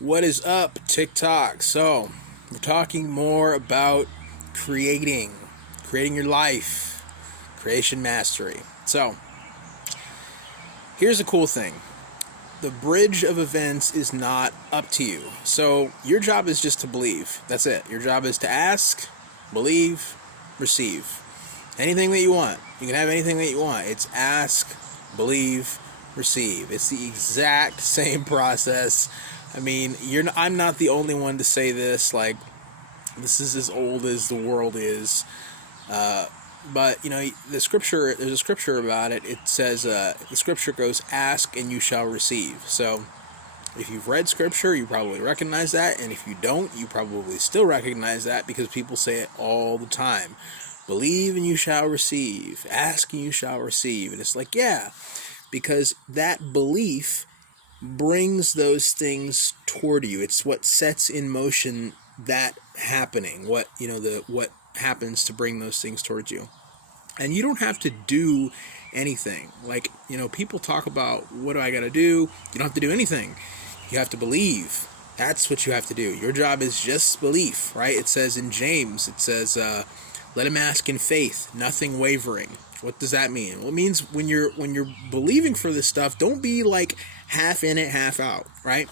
What is up, TikTok? So, we're talking more about creating your life, creation mastery. So, here's the cool thing. The bridge of events is not up to you. So, your job is just to believe. That's it. Your job is to ask, believe, receive. Anything that you want. You can have anything that you want. It's ask, believe, receive. It's the exact same process. I mean, I'm not the only one to say this. Like, this is as old as the world is. But there's a scripture about it. It says, the scripture goes, "Ask and you shall receive." So, if you've read scripture, you probably recognize that, and if you don't, you probably still recognize that because people say it all the time. Believe and you shall receive. Ask and you shall receive. And it's like, yeah, because that belief brings those things toward you. It's what sets in motion that happening. What happens to bring those things towards you. And you don't have to do anything. Like, people talk about, what do I got to do? You don't have to do anything. You have to believe. That's what you have to do. Your job is just belief, right? It says in James, let him ask in faith, nothing wavering. What does that mean? Well, it means when you're believing for this stuff, don't be like half in it, half out, right?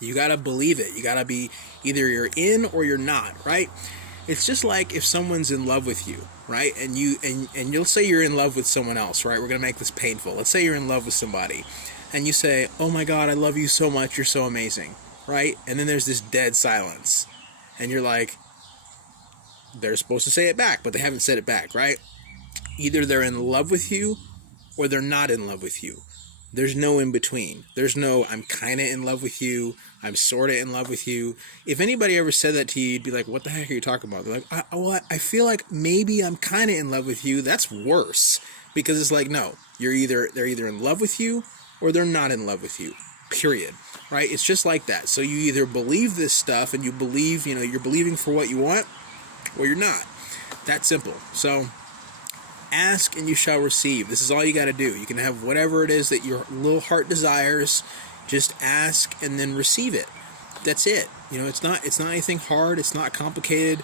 You gotta believe it. You gotta be either you're in or you're not, right? It's just like if someone's in love with you, right? And you'll say you're in love with someone else, right? We're gonna make this painful. Let's say you're in love with somebody, and you say, "Oh my God, I love you so much. You're so amazing," right? And then there's this dead silence, and you're like, they're supposed to say it back, but they haven't said it back, right? Either they're in love with you or they're not in love with you. There's no in between. There's no, I'm kind of in love with you, I'm sort of in love with you. If anybody ever said that to you, you'd be like, what the heck are you talking about? They're like, I feel like maybe I'm kind of in love with you. That's worse. Because it's like, no, they're either in love with you or they're not in love with you. Period. Right? It's just like that. So you either believe this stuff and you believe, you're believing for what you want, or you're not. That simple. So ask and you shall receive. This is all you got to do. You can have whatever it is that your little heart desires. Just ask and then receive it. That's it. It's not anything hard. It's not complicated.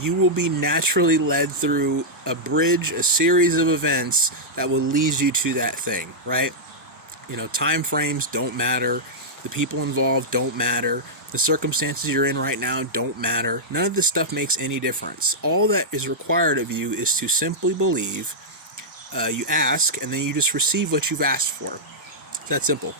You will be naturally led through a bridge, a series of events that will lead you to that thing, right? Time frames don't matter. The people involved don't matter. The circumstances you're in right now don't matter. None of this stuff makes any difference. All that is required of you is to simply believe. You ask, and then you just receive what you've asked for. It's that simple.